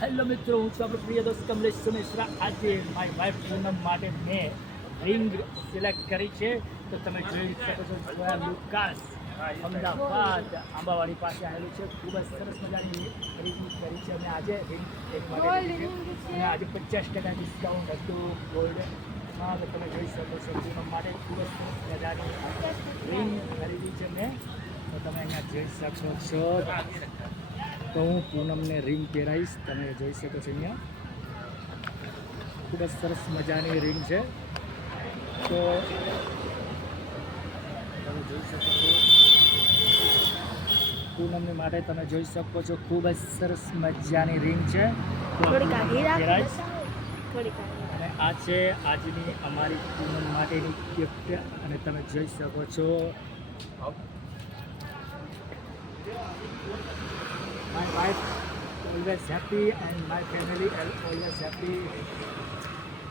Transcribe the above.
Hello મિત્રો, હું છું આપણો પ્રિય દોસ્ત કમલેશ સુમેશ્રા. આજે મારી વાઇફ પૂનમ માટે મેં રિંગ સિલેક્ટ કરી છે. તો તમે જોઈ શકો છો, જોયા લુકાસ અમદાવાદ આંબાવાડી પાસે આવેલું છે. ખૂબ જ સરસ મજાની રિંગ કરી છે. અને આજે રિંગ એક માટે લીધી છે. અને આજે 50% ડિસ્કાઉન્ટ હતું ગોલ્ડમાં. તો તમે જોઈ શકો છો, પૂનમ માટે ખૂબ જ સરસ મજાની રિંગ ખરીદી છે મેં. તો તમે અહીંયા જોઈ શકો છો. તો હું પૂનમને રિંગ પહેરાવીશ. તમે જોઈ શકો છો અહીંયા ખૂબ જ સરસ મજાની રિંગ છે. તો તમે જોઈ શકો છો, પૂનમની માટે તમે જોઈ શકો છો ખૂબ જ સરસ મજાની રિંગ છે. પહેરાવીશ. અને આ છે આજની અમારી પૂનમ માટેની ગિફ્ટ. અને તમે જોઈ શકો છો, my wife always happy and my family always happy.